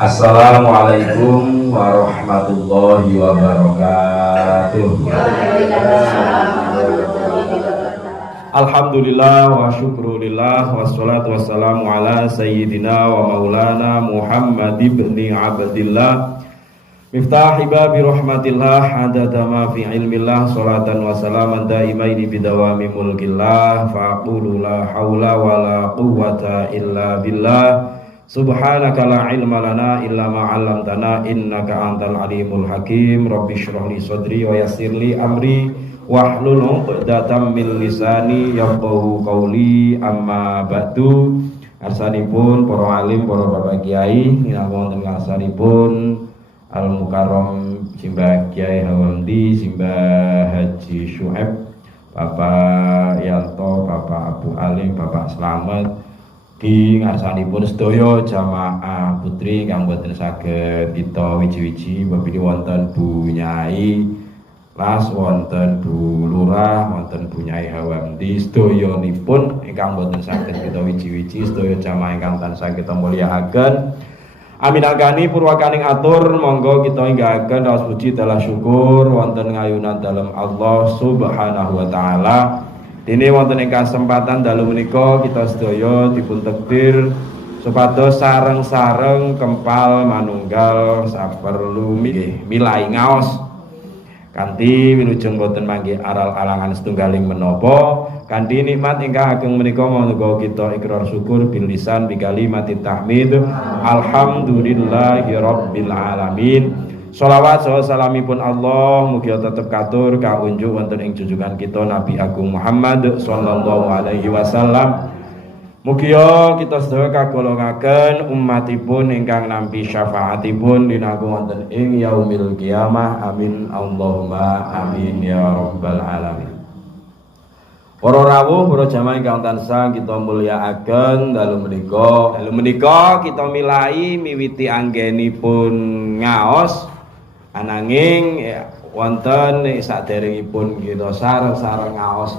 Assalamualaikum warahmatullahi wabarakatuh. Alhamdulillah wa syukrulillah wassalatu wassalamu ala sayyidina wa maulana Muhammad ibn Abdillah Miftahi babi rahmatillah adada ma fi ilmillah salatan wa salaman daimaini bidawami mulkillah faqulu la hawla wa la quwwata illa billah subhanaka la ilma lana illa ma 'allamtana innaka antal alimul hakim rabbi shrah li sadri wa yassir li amri wahlul 'uqdatam min lisani yafqahu qawli amma ba'du. Arsanipun para alim, para bapak kiai, wonten ngarsanipun Al Mukarram Simbah Kiai Hawamdi, Simbah Haji Syuaib, Bapak Yanto, Bapak Abu Alim, Bapak Slamet, di ngarsanipun sedaya jamaah putri kang boten saged kita wiji-wiji babine wonten Bu Nyai Las, wonten Bu Lurah, wonten Bu Nyai Hawamdi, sedayanipun ingkang boten saged kita wiji-wiji, sedaya jamaah ingkang tansah kita mulyakaken. Aminakani purwakaning atur monggo kita inggahaken raos puji dalah syukur wonten ngayunan dalem Allah Subhanahu wa taala. Dene wonten ing kasempatan dalu menika kita sedaya dipun takdir supados sareng-sareng kempal manunggal saperlu milai ngaos kanthi wilujeng boten mangke aral-alangan setunggaling menapa kanthi nikmat ingkang ageng menika monggo kita ikrar syukur bil lisan bi kalimatit tahmid alhamdulillahi rabbil alamin. Sholawat saha salamipun Allah mugi tetep katur kaunjuk wonten ing junjungan kita Nabi Agung Muhammad sallallahu alaihi wasallam. Mugi kita sedaya kagolongaken umatipun ingkang nampi syafaatipun dinaku wonten ing yaumil qiyamah. Amin Allahumma amin ya rabbal alamin. Para rawuh, para jamaah ingkang tansah kita mulyakaken dalu menika kita milai miwiti anggenipun ngaos ananging wonten saderengipun kita sareng-sareng ngaos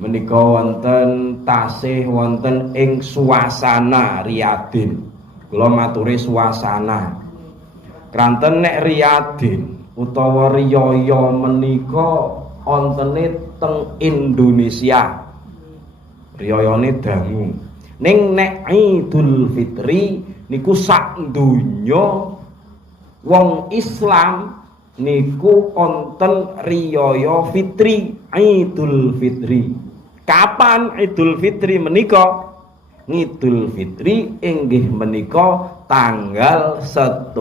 menika wonten tasih wonten ing suasana riyadin. Kula maturi suasana kranten nek riyadin utawa riyaya menika wontene teng Indonesia riyayane dangu. Ning nek Idul Fitri niku sak donya wong Islam niku wonten riyaya fitri, Idul Fitri. Kapan Idul Fitri menika? Idul Fitri inggih menika tanggal 1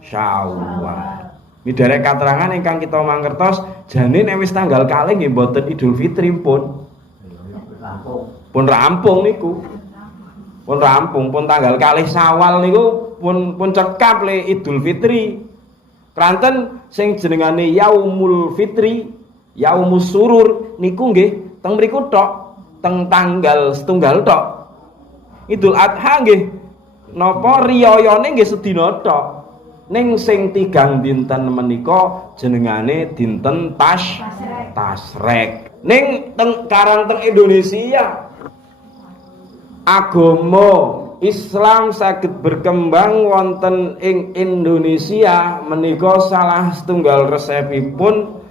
Syawal. Miderek katerangan ingkang kita mangertos jane nek wis tanggal kalih nggih mboten Idul Fitri pun rampung niku. Pun rampung, pun tanggal kalih Syawal niku pun cekap le Idul Fitri. Kranten sing jenengane Yaumul Fitri, Yaumus Surur niku nggih teng mriku tok, teng tanggal 1 tok. Idul Adha nggih napa riyayane nggih sedina tok. Ning sing 3 dinten menika jenengane dinten Tasrek. Ning teng Indonesia agama Islam saged berkembang wonten ing Indonesia menika salah setunggal resepipun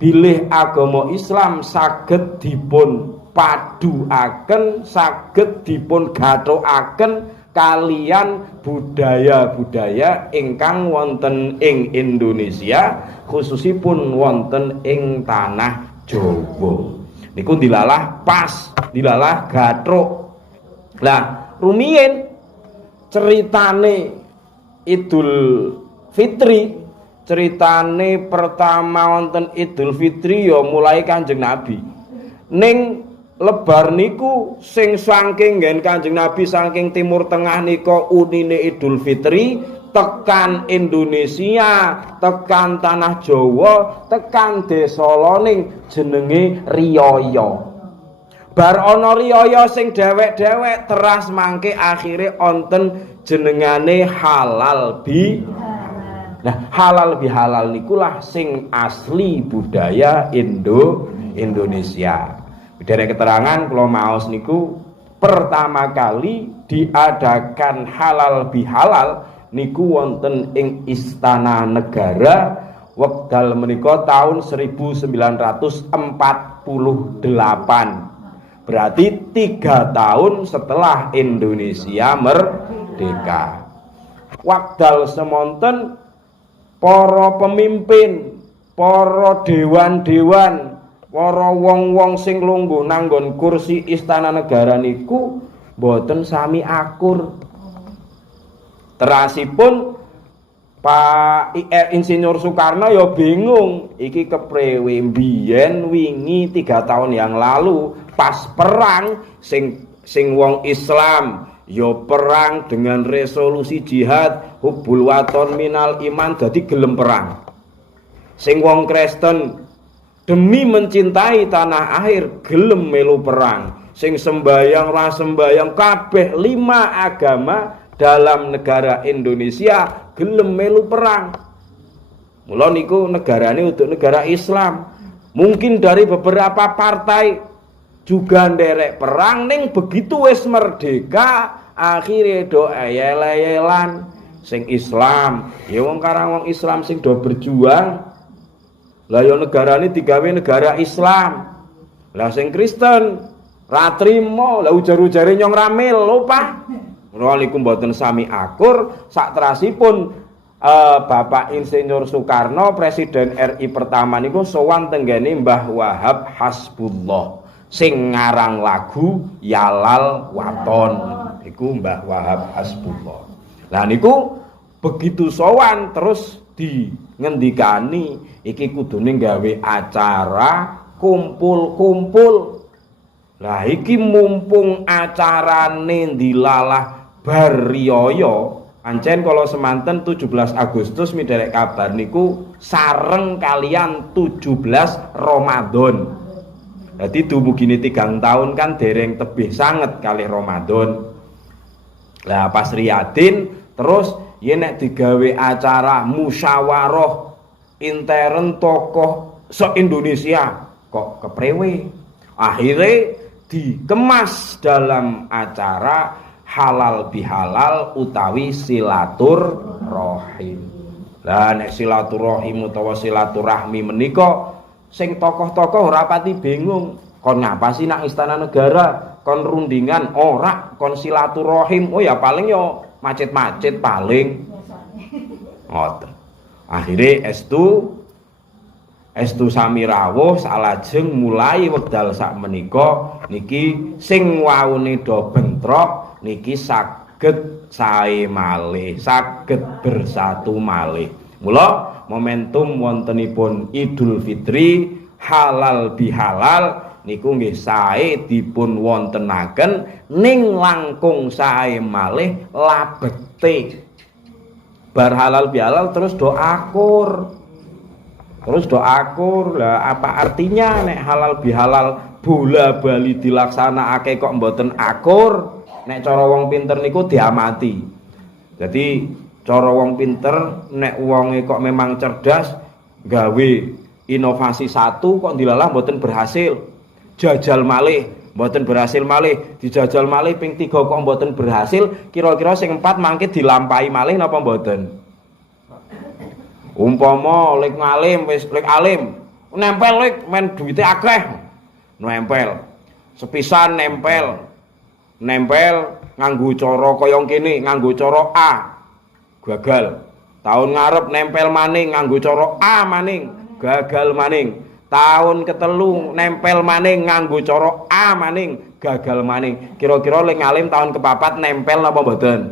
bilih agama Islam saged dipun paduaken, saged dipun gathukaken kalian budaya-budaya ingkang wonten ing Indonesia khususipun wonten ing tanah Jawa. Niku dilalah pas, dilalah gathuk. Lah rumiyin ceritane Idul Fitri, ceritane pertama wonten Idul Fitri ya mulai Kanjeng Nabi. Ning lebar niku sing saking nggen Kanjeng Nabi saking Timur Tengah nika unine Idul Fitri tekan Indonesia, tekan tanah Jawa, tekan desa loning jenenge riyaya. Bar ana riyaya sing dhewek-dhewek teras mangke akhire onten jenengane halal bi. Nah, halal bihalal nikulah sing asli budaya Indonesia. Dari keterangan kula maos niku pertama kali diadakan halal bihalal niku wonten ing Istana Negara wekdal menika tahun 1948. Berarti 3 tahun setelah Indonesia merdeka. Wekdal semonten para pemimpin, para dewan-dewan, para wong-wong sing lungguh nanggon kursi Istana Negara niku boten sami akur. Terasipun Pak Insinyur Soekarno ya bingung iki keprewe mbiyen wingi 3 tahun yang lalu pas perang sing wong Islam ya perang dengan resolusi jihad hubbul waton minal iman dadi gelem perang. Sing wong Kristen demi mencintai tanah air gelem melu perang. Sing sembayang ra sembayang kabeh 5 agama dalam negara Indonesia gelem melu perang. Mula niku negarane untuk negara Islam. Mungkin dari beberapa partai juga nderek perang ning begitu wis merdeka akhire do ayel-ayelan sing Islam. Ya wong karang wong Islam sing do berjuang. Lah ya negarane digawe negara Islam. Lah sing Kristen ra trimo, lah ujar-ujare nyong ramil lho Pak. Waalaikum boten sami akur sakterasipun Bapak Insinyur Soekarno Presiden RI pertama niku sowan tenggene Mbah Wahab Hasbullah sing ngarang lagu Yalal Waton iku Mbah Wahab Hasbullah. Lah niku begitu sowan terus dingendikani iki kudune gawe acara kumpul-kumpul. Lah iki mumpung acarane dilalah Barioyo pancen kalau semanten 17 Agustus miderek kabar niku sareng kalian 17 Ramadan. Jadi dumugine 3 tahun kan dereng tebih sanget kali Ramadan. Lah pas Riyadin terus yen nek digawe acara musyawarah intern tokoh se-Indonesia kok keprewe. Akhirnya dikemas dalam acara halal bihalal utawi silaturahim. Lah nek silaturahim utawa silaturahmi menika sing tokoh-tokoh ora pati bingung. Kon ngapa sih nak Istana Negara? Kon rundingan ora, kon silaturahim. Oh ya paling yo macet-macet paling. Ngoten. Akhire estu sami rawuh salajeng mulai wekdal sak menika niki sing waune do bentrok niki saged sae malih, saged bersatu malih. Mula momentum wontenipun Idul Fitri halal bihalal niku nggih sae dipun wontenaken ning langkung sae malih labete. Bar halal bihalal terus do akur. Terus do akur. Lah apa artinya nek halal bihalal bola bali dilaksanakake kok mboten akur? Nek cara wong pinter niku diamati. Jadi cara wong pinter nek wonge kok memang cerdas gawe inovasi satu kok dilalah mboten berhasil. Jajal malih mboten berhasil malih, dijajal malih ping 3 kok mboten berhasil, kira-kira sing 4 mangke dilampahi malih napa mboten? Umpama lek ngalim wis lek alim nempel lek men duwite akeh nempel sepisan nempel nganggo cara kaya kene nganggo cara A gagal tahun ngarep nempel maning nganggo cara A maning gagal maning tahun ketelu nempel maning nganggo cara A maning gagal maning kira-kira lek ngalim tahun kepapat nempel napa mboten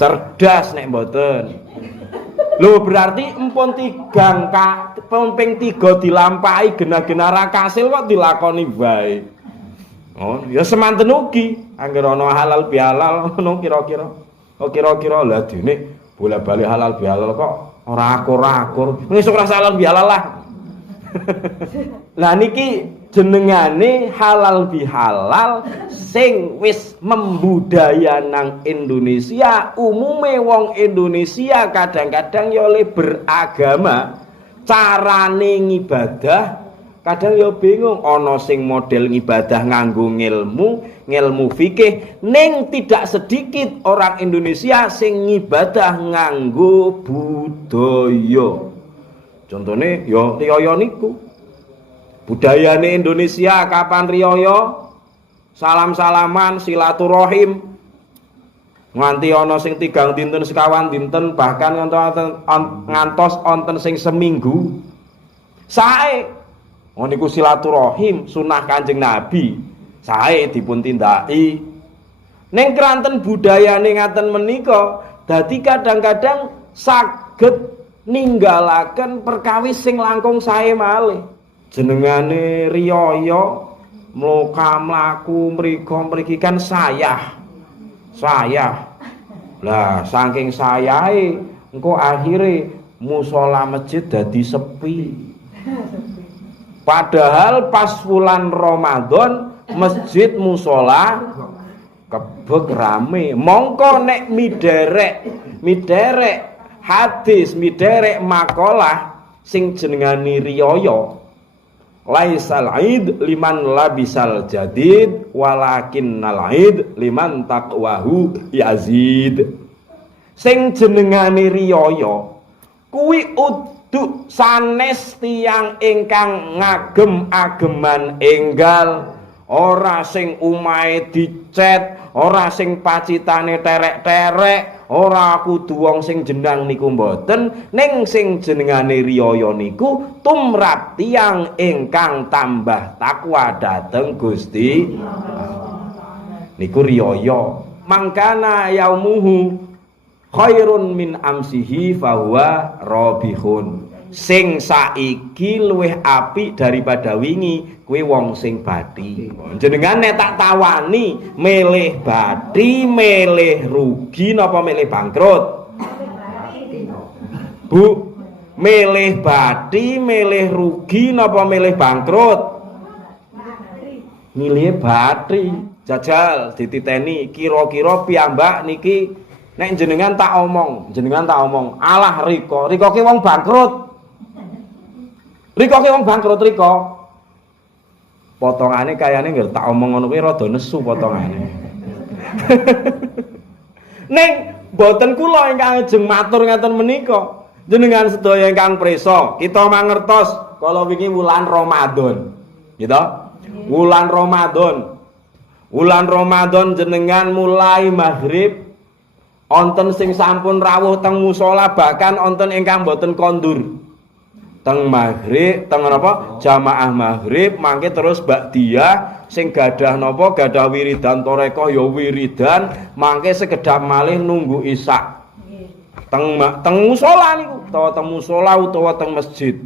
cerdas nek mboten. Lho berarti empun 3 ping 3 dilampahi genah-genah ra kasil kok dilakoni wae. Oh, ya semanten ugi angger ana halal bihalal ngono kira-kira. Oh kira-kira lah dene bola-bali halal bihalal kok ora akur-akur. Wis ora halal bihalal lah. Lah niki jenengane halal bihalal sing wis membudaya nang Indonesia. Umume wong Indonesia kadang-kadang ya oleh beragama carane ngibadah Kadang ya bingung, ana sing model ngibadah nganggo ngilmu fikih, ning tidak sedikit orang Indonesia sing ngibadah nganggo budaya. Contohnya ya riyaya niku. Budayane Indonesia kapan riyaya? Salam-salaman, silaturahim. Nganti ana sing 3 dinten sekawan dinten, bahkan ngantos wonten sing seminggu. Sae niku silaturahim sunah Kanjeng Nabi sae dipun tindaki. Ning kranten budayane ngaten menika dadi kadang-kadang saged ninggalaken perkawis sing langkung sae malih. Jenengane riyaya mloka mlaku mriko-mriki kan sayah. Lah saking sayahe engko akhire musala masjid dadi sepi. Padahal pas bulan Ramadan masjid musola kebek rame. Mongko nek miderek hadis, miderek makalah sing jenengane riyaya. Laisal aid liman labisal jadid walakinnal aid liman taqwahu yazid. Sing jenengane riyaya kuwi duk sanes tiyang ingkang ngagem-ageman enggal, ora sing umahe dicet, ora sing pacitane terek-terek, ora kudu wong sing jenang niku mboten, ning sing jenengane riyaya niku tumrap tiyang ingkang tambah takwa dhateng Gusti. Niku riyaya. Mangkana yaumuhu khairun min amsihi fahuwa rabihun. Sing saiki luwih apik daripada wingi, kuwi wong sing bathi. Jenengan nek tak tawani milih bathi, milih rugi napa milih bangkrut? Bu, milih bathi, milih rugi napa milih bangkrut? Milih bathi. Jajal dititeni kira-kira piyambak niki nek jenengan tak omong, alah Riko ki wong bangkrut. Riko. Potongane kayane nggih tak omong ngono kuwi rada nesu potongane. Ning boten kula ingkang ajeng matur ngaten menika. Jenengan sedaya ingkang prisa, kita mangertos kala wingi wulan Ramadan. Gitu? Wulan Ramadan jenengan mulai maghrib onten sing sampun rawuh teng musala, bahkan onten ingkang boten kondur. Teng maghrib, teng napa? Jamaah maghrib mangke terus ba'diyah sing gadah napa? Gadah wiridan toreko ya wiridan, mangke sekedap malih nunggu isya. Teng musala niku, utawa teng musala utawa teng masjid.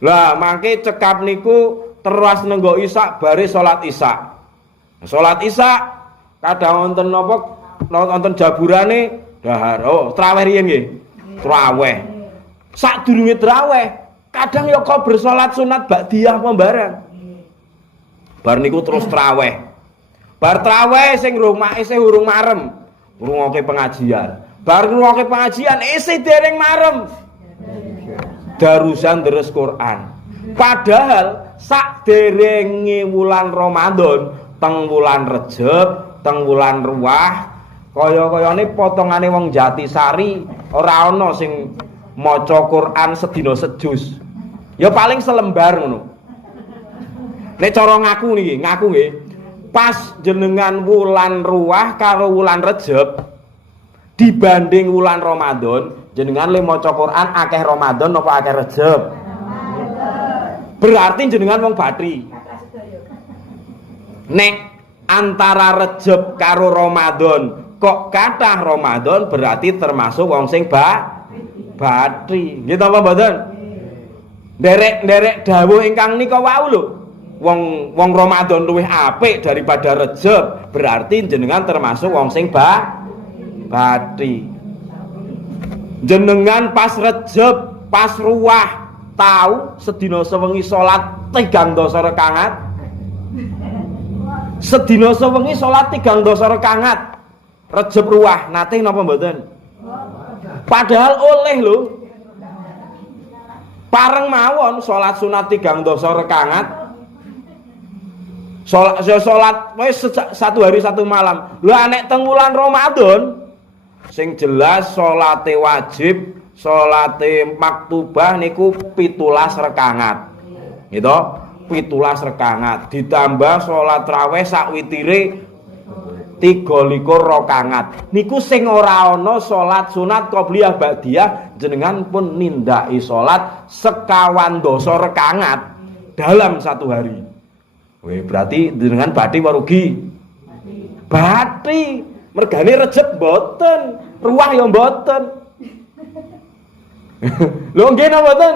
Lah mangke cekap niku terus nenggo isya bare salat isya. Salat isya kadang wonten napa? Nonton jaburane dahar. Oh, traweh riyen nggih. Traweh. Sadurunge traweh, kadang ya kok bersolat sunat ba'diyah pembarang. Bar niku terus traweh. Bar traweh sing rumah isih urung marem, ngrungokke pengajian. Bar ngrungokke pengajian isih dereng marem. Darusan deres Quran. Padahal sakderenge wulan Ramadan, teng wulan Rejab, teng wulan Ruwah, kaya-kayane potongane wong Jatisari ora ana sing maca Quran sedina sejus. Ya paling selembar ngono. Nek cara ngaku niki, nggih. Pas jenengan wulan Ruwah karo wulan Rejab dibanding wulan Ramadan, jenengan le maca Quran akeh Ramadan apa akeh Rejab? Berarti jenengan wong batri. Nek antara Rejab karo Ramadan kok kathah Ramadan berarti termasuk wong sing batri. Nggih apa mboten? Nderek dawuh ingkang nika wau lho. Wong Ramadan luwih apik daripada Rejab, berarti jenengan termasuk wong sing batri. Jenengan pas Rejab, pas Ruwah tahu sedina sewengi salat 3 dosa rakaat. Sedina sewengi salat 3 dosa rakaat. Rejab Ruwah nate napa mboten? Padahal oleh lho. Pareng mawon salat sunat 3 rakaat. Salat wis 1 hari 1 malam. Lah nek teng wulan Ramadan sing jelas salate wajib, salate maktubah niku 17 rakaat. Gitu. 17 rakaat ditambah salat raweh sak witire 23 rakaat. Niku sing ora ana salat sunat qobliyah ba'diyah jenengan pun nindaki salat 51 rakaat dalam 1 hari. Weh berarti jenengan badhe warugi. Badhe. Mergane rejeb mboten, ruwah ya mboten. Lho nggih napa mboten?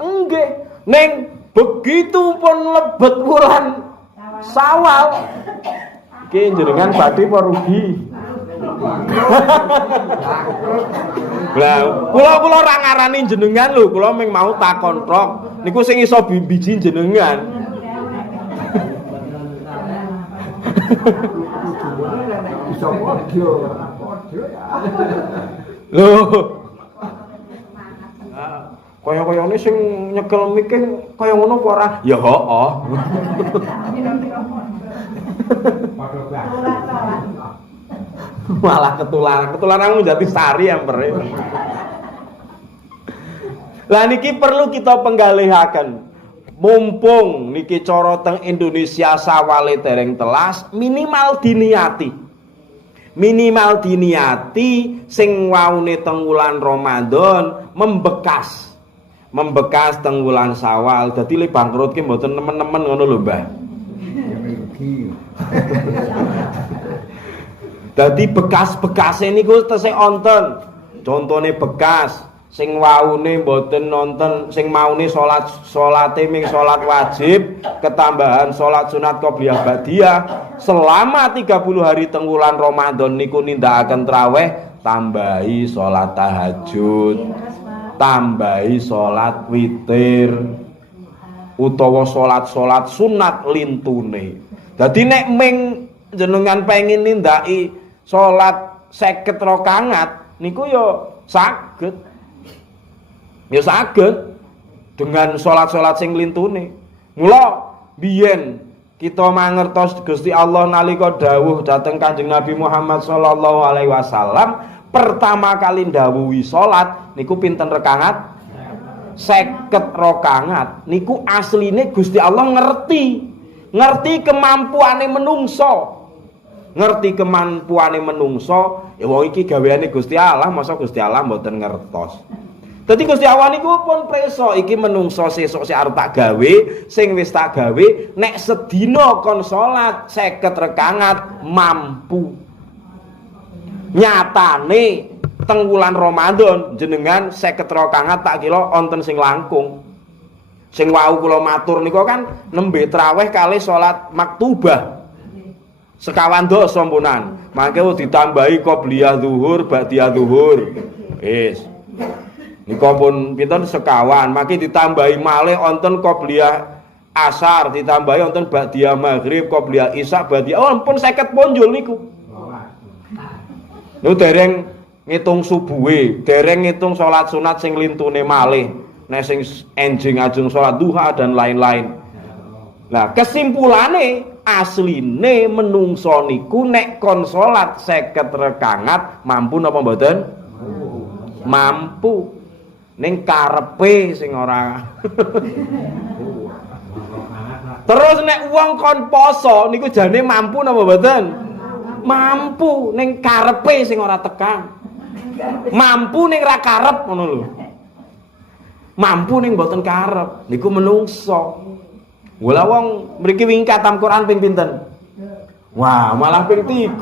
Nggih. Ning begitu pun lebet wulan Syawal iki jenengan badhe apa rugi? Lah, kula ora ngarani jenengan lho, kula mung mau takon tok. Niku sing iso biji jenengan. Loh. Kaya-kayane sing nyekel mike kaya ngono apa ora? Ya hooh. Malah ketularanmu jadi sari ampere. Lah niki perlu kita penggalihaken. Mumpung niki cara teng Indonesia sawale dereng telas, minimal diniati sing waune teng wulan Ramadan membekas teng wulan Syawal. Dadi le bangkrut ki mboten nemen-nemen ngono lho, Mbah. Dadi bekas-bekase niku tesih onten. Contone bekas sing waune mboten nonton, sing maune salate ming salat wajib, ketambahan salat sunat qobliyah ba'diyah selama 30 hari teng wulan Ramadan niku nindakaken traweh, tambahi salat tahajud, tambahi salat witir utawa salat sunat lintune. Dadi nek ming jenengan pengin nindaki salat 50 rakaat niku ya saged. Ya saged dengan salat-salat sing lintune. Mula biyen kita mangertos Gusti Allah nalika dawuh dhateng Kanjeng Nabi Muhammad sallallahu alaihi wasallam, pertama kali ndawuhi salat niku pinten rakaat? 50 rakaat. Niku asline Gusti Allah ngerti kemampuane menungso. Ngerti kemampuane menungso, ya wong iki gaweane Gusti Allah, masa Gusti Allah mboten ngertos. Dadi Gusti Allah niku pun preso iki menungso sesuk sik arep tak gawe, sing wis tak gawe nek sedina kon salat 50 rakaat mampu. Nyatane teng wulan Ramadan jenengan 50 rakaat tak kira wonten sing langkung. Sing wau kula matur niku kan nembe traweh kali salat maktubah. Sekawan dosa mpunan. Mangke ditambahi qobliyah zuhur, ba'diyah zuhur. Wis. Nika pun pinten sekawan, maki ditambahi malih wonten qobliyah asar, ditambahi wonten ba'diyah maghrib, qobliyah isya, ba'diyah pun 50 ponjol niku. Niku dereng ngitung subuhe, dereng ngitung salat sunat sing lintune malih, nek sing enjing ajeng salat duha dan lain-lain. Nah, kesimpulane asline menungso niku nek kon salat 50 rakaat mampu napa mboten? Mampu. Ning karepe sing ora. Terus nek wong kon poso niku jane mampu napa mboten? Mampu ning karepe sing ora tekan. Mampu ning ra karep ngono lho. Mampu ning mboten karep niku menungso. Wala wong mriki wingi katam Quran ping pinten? Wah, malah ping 3.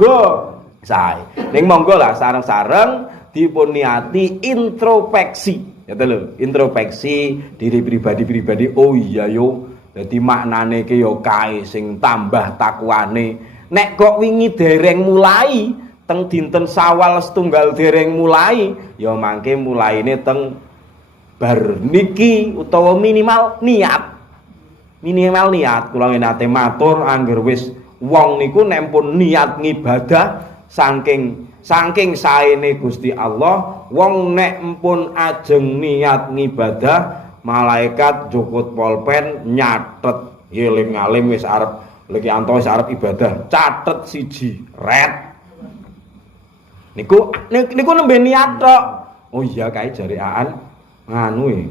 Sae. Ning monggo lah sareng-sareng dipun niati introspeksi. Ya lho, introspeksi diri pribadi-pribadi. Oh iya yo, dadi maknane ki yo kae sing tambah takwane. Nek kok wingi dereng mulai teng dinten Syawal setunggal dereng mulai, ya mangke mulaine teng bar niki utawa minimal niat. Minimal niat kula nate matur angger wis wong niku nek pun niat ngibadah saking saene Gusti Allah, wong nek empun ajeng niat ngibadah malaikat jukut polpen nyatet yeling ngalim wis arep lagi anto wis arep ibadah catet siji red niku nembe niat tok. Oh iya kae jare Aan nganu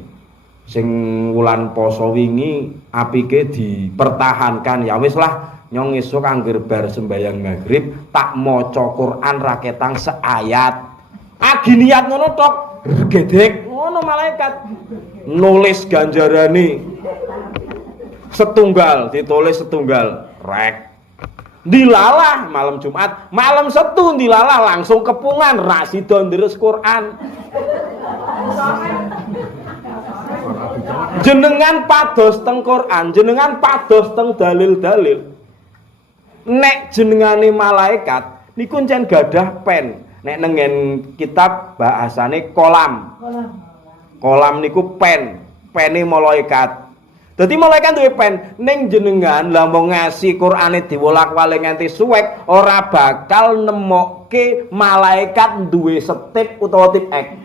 sing wulan poso wingi apike dipertahankan ya wis lah nyong esuk angger bar sembayang maghrib tak maca Quran raketang seayat. Agi niat ngono tok gedek ngono malaikat nulis ganjarane setunggal ditulis setunggal rek dilalah malam Jumat malam Setu dilalah langsung kepungan ra sida ndres Quran. Jenengan pados teng Quran jenengan pados teng dalil-dalil nek jenengane malaikat niku ncen gadah pen nek nengen kitab bahasane kolam niku pene malaikat. Dadi malaikat duwe pen ning jenengan lah mau ngasih Qur'ane diwolak-walik nganti suwek ora bakal nemokke malaikat duwe setip utawa tip X.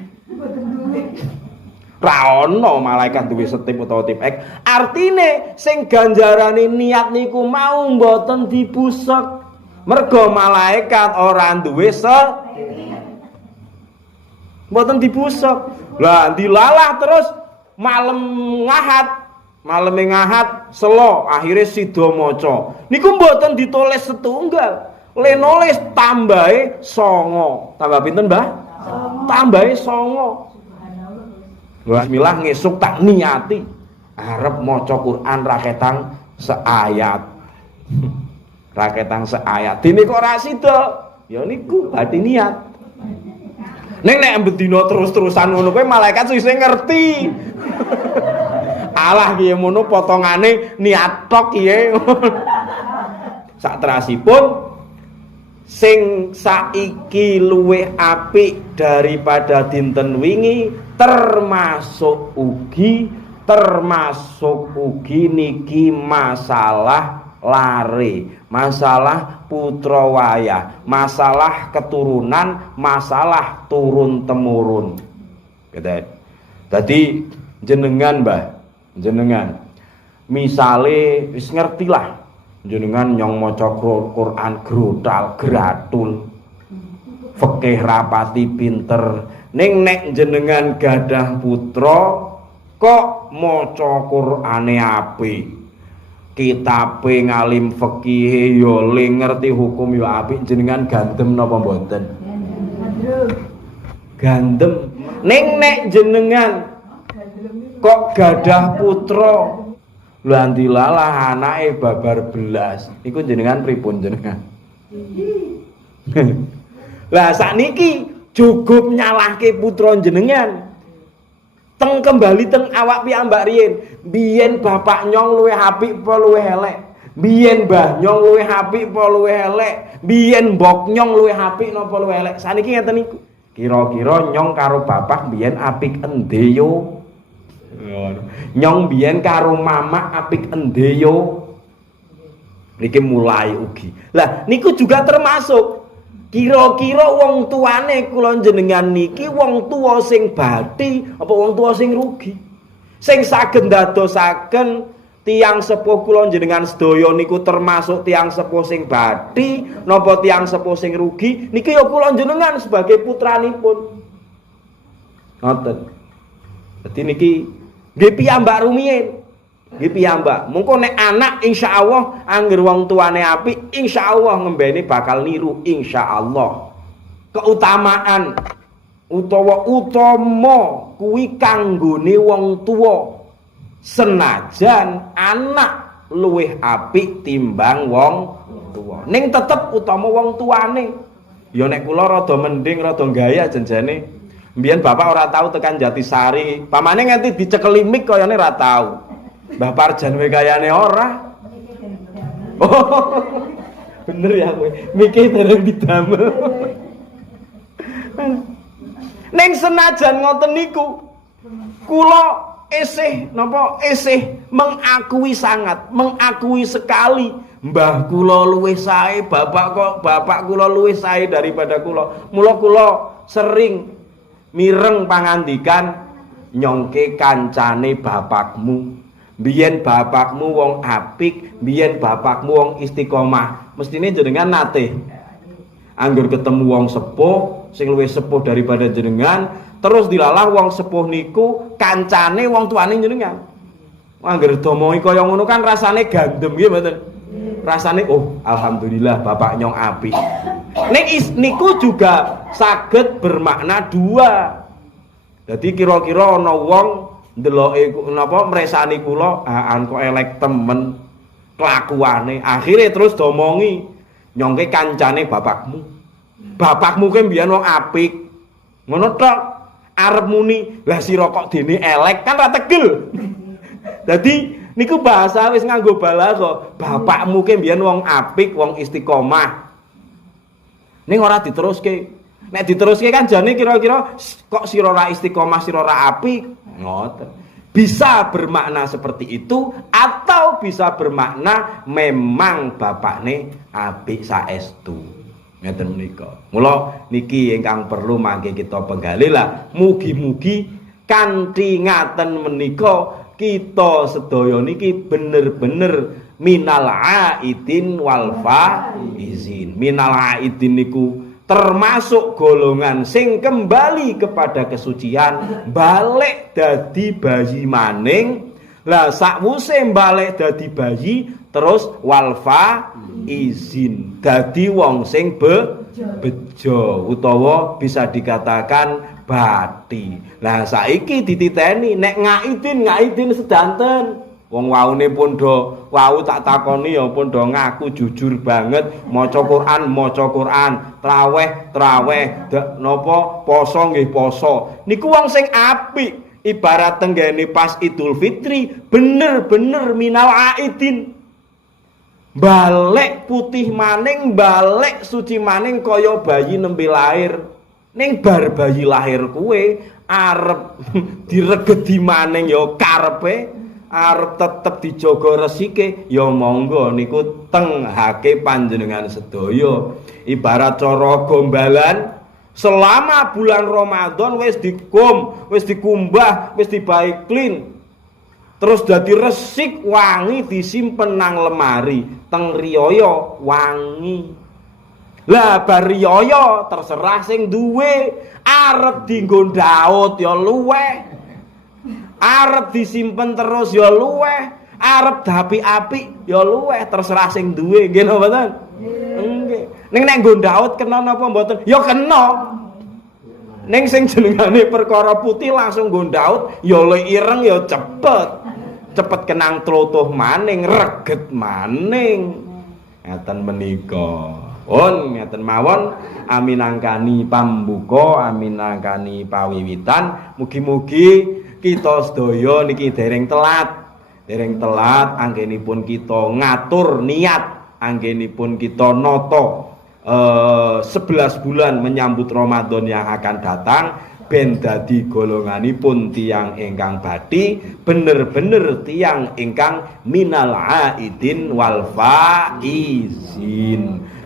Ra ono malaikat duwe setip utawa tip X. Artine sing ganjarane niat niku mau mboten dibusek. Mergo malaikat ora duwe mboten dibusek. Lah dilalah terus malam ngahad selo akhirnya sida maca niku mboten ditulis setunggal le nulis tambahe 9 tambah pinten Mbah tambahe 9 bismillah ngesuk tak niati arep maca Quran raketang seayat dene kok ra sida ya niku badhe niat ning nek bendina terus-terusan ngono kowe malaikat sing ngerti alah piye ngono potongane niat tok piye. Saterasipun sing saiki luwih apik daripada dinten wingi termasuk ugi niki masalah lare, masalah putra wayah, masalah keturunan, masalah turun temurun. Dadi jenengan Mbah jenengan misale wis ngertilah jenengan nyong maca Quran grotal gratul fikih rapati pinter ning nek jenengan gadah putra kok maca Qurane apik kitabe ngalim fikih ya le ngerti hukum ya apik jenengan gandem napa mboten gandem ning nek jenengan kok gadah putra lha ndilalah anake babar belas iku jenengan pripun jenengan lah sakniki cukup nyalahke putra jenengan teng kembali teng awak piyambak riyin biyen bapak nyong luwih apik apa luwih elek biyen mbah nyong luwih apik apa luwih elek biyen mbok nyong luwih apik napa luwih elek sakniki ngeten niku kira-kira nyong karo bapak biyen apik endi yo nyong biyen karo mama apik endi yo niki mulai ugi lah niku juga termasuk kira-kira wong tuane kula jenengan niki wong tuwa sing bathi apa wong tuwa sing rugi sing saged ndadosaken tiyang sepuh kula jenengan sedaya niku termasuk tiyang sepuh sing bathi napa tiyang sepuh sing rugi niki ya kula jenengan sebagai putranipun ngoten dadi niki nggih piyambak rumiyin nggih piyambak mengko nek anak insyaallah angger wong tuane apik insyaallah ngembene bakal niru insyaallah keutamaan utawa utama kuwi kanggone wong tuwa senajan anak luwih apik timbang wong tuwa ning tetep utama wong tuane ya nek kula rada mending rada gaya jenjane mbiyen bapak ora tahu tekan Jatisari pamane nganti dicekeli mik kayane ora tahu Mbah Parjan wae kayane ora oh bener ya kowe mike dereng didamel ning senajan ngoten niku kula isih mengakui sangat mengakui sekali mbah kula luwih sae bapak kula luwih sae daripada kula mula kula sering mireng pangandikan nyongke kancane bapakmu. Biyen bapakmu wong apik, biyen bapakmu wong istiqomah. Mestine jenengan nate anggur ketemu wong sepuh sing luwih sepuh daripada jenengan, terus dilalah wong sepuh niku kancane wong tuane jenengan. Anggur domongi kaya ngono kan rasane gandem nggih mboten? Rasane oh alhamdulillah bapak nyong apik. Niku juga saged bermakna dua. Jadi kira-kira ana wong ndeloke napa mresani kula, aan kok elek temen kelakuane. Akhire terus domongi nyongke kancane bapakmu. Bapakmu ki mbiyen wong apik. Ngono tok. Arep muni, lah sira kok dene elek kan ra tegel. Dadi niku bahasa wis nganggo balagha. Bapakmu ki mbiyen wong apik, wong istiqomah. Ning ora diteruske. Nek diteruske kan jane kira-kira kok sira ora istiqomah, sira ora apik. Ngoten. Bisa bermakna seperti itu atau bisa bermakna memang bapakne apik saestu. Ngeten menika. Mula niki ingkang perlu mangke kita penggali lah. Mugi-mugi kanthi ngaten menika kita sedaya niki bener-bener minal aidin wal faizin. Minal aidin niku termasuk golongan sing kembali kepada kesucian, balik dadi bayi maning. Lah sakwuse balik dadi bayi terus walfa izin dadi wong sing bejo utawa bisa dikatakan bati. Lah saiki dititeni nek ngaidin sedanten. Wong waune pun do wau tak takoni ya pun do ngaku jujur banget maca Quran, traweh, napa poso nggih poso. Niku wong sing apik, ibarat tenggene pas Idul Fitri bener-bener minal aidin. Balik putih maning, balik suci maning kaya bayi nembe lahir. Ning bar bayi lahir kuwe arep diregedi maning ya karepe. Arep tetep dijaga resike ya monggo niku tenghake panjenengan sedaya. Ibarat cara gombalan selama bulan Ramadan wis dikum, wis dikumbah, wis dibae clean. Terus dadi resik wangi disimpen nang lemari, teng riyaya wangi. Lah bar riyaya terserah sing duwe, arep dienggo ndaut ya luweh. Arep disimpen terus ya luweh, arep dapi-api ya luweh, terserah sing duwe nggih napa mboten? Nggih. Ning nek nggo ndaut kena napa mboten? Ya kena. Ning sing jenengane perkara putih langsung nggo ndaut ya le ireng ya cepet. Cepet kenang tlotuh maning, reget maning. Ngeten menika. Ngeten mawon aminangkani pambuka, aminangkani pawiwitan, mugi-mugi kita sedaya niki dereng telat anggenipun kita ngatur niat, anggenipun kita nata 11 bulan menyambut Ramadan yang akan datang ben dadi golonganipun tiyang ingkang bati bener-bener tiyang ingkang minal aidin wal faizin.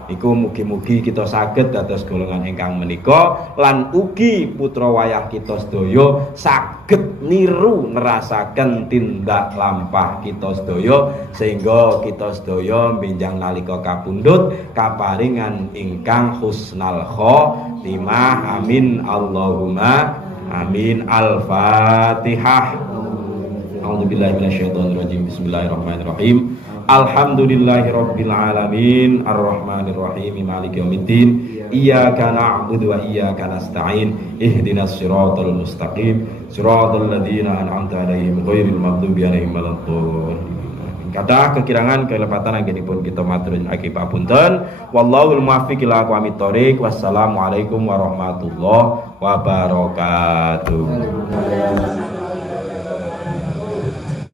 Iku mugi-mugi kita saged dados golongan ingkang menika lan ugi putra wayah kita sedaya saged niru nerasaken tindak lampah kita sedaya sehingga kita sedaya benjang nalika kapundhut kaparingan ingkang husnal khotimah. Amin Allahumma amin. Al-Fatihah. A'udzubillahi minasyaitonir rajim. Bismillahirrahmanirrahim. Alhamdulillahirabbil alamin arrahmanir rahim maliki yaumiddin iyyaka na'budu wa iyyaka nasta'in ihdinas siratal mustaqim siratal ladzina an'amta 'alaihim ghairil maghdubi 'alaihim waladdallin. Kathah kekirangan kelepatan anggenipun kita matur akibapunten wallahul muwaffiq ila aqwamit thoriq. Wassalamualaikum warahmatullahi wabarakatuh.